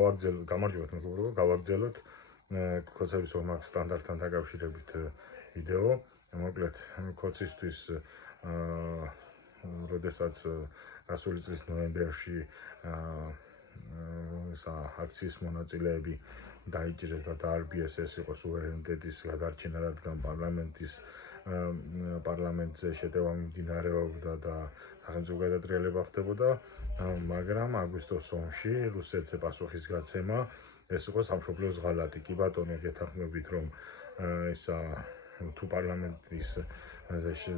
გამარჯობათ მეგობრებო, გავაგრძელოთ ქოცების ორმაგი სტანდარტთან დაკავშირებით ვიდეო. მოკლედ ქოცისთვის როდესაც გასული წლის ნოემბერში აქციის მონაწილეები დაიჭირეს და დაარბიეს, ეს იყო სუვერენიტეტის გადარჩენა, რადგან პარლამენტზე შეტევა მიმდინარეობდა და სახელმწიფო გადატრიალება ხდებოდა, მაგრამ აგვისტოს ომში რუსეთზე პასუხისგაცემა ეს იყო სამშობლოს ღალატი. კი ბატონო, გეთანხმებით, რომ თუ პარლამენტის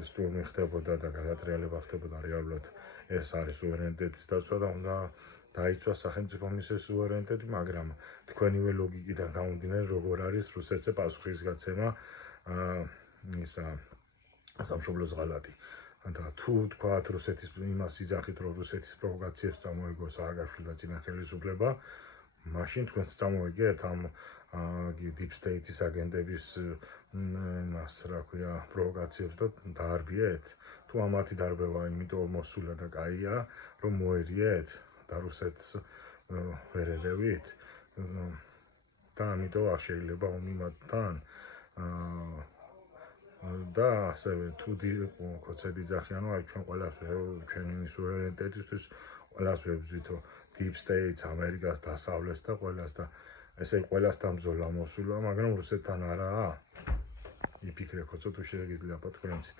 სტურმი ხდებოდა და გადატრიალება ხდებოდა, რეალურად ეს არის სუვერენიტეტის დაცვა და უნდა დაიცვას სახელმწიფო მისის სუვერენიტეტი, მაგრამ თქვენივე ლოგიკიდან გამომდინარე, როგორ არის რუსეთზე პასუხისგაცემა სამშობლოს ღალატი. და თუ თქვათ რუსეთის იმას იძახით, რომ რუსეთის პროვოკაციებს წამოეგო სააკაშვილი და წინა ხელისუფლება, მაშინ თქვენც წამოიგეთ ამ deep state-ის აგენტების პროვოკაციებს და დაარბიეთ? თუ ამათი დარბევა იმიტომ მოსულა და კაია, რომ მოერიეთ და რუსეთს ვერ ერევით და ამიტომ არ შეიძლება ომი მათთან და ასევე თუ ქოცები იძახიან, აი ჩვენ ყველას ჩვენი სუვერენიტეტისთვის ყველას ვებრძვითო deep state-ს, ამერიკას, დასავლეთს და ყველას და ესე ყველასთან ბრძოლა მოსულა, მაგრამ რუსეთთან არაა. იფიქრე ქოცო, თუ შეგიძლია თქვენცით.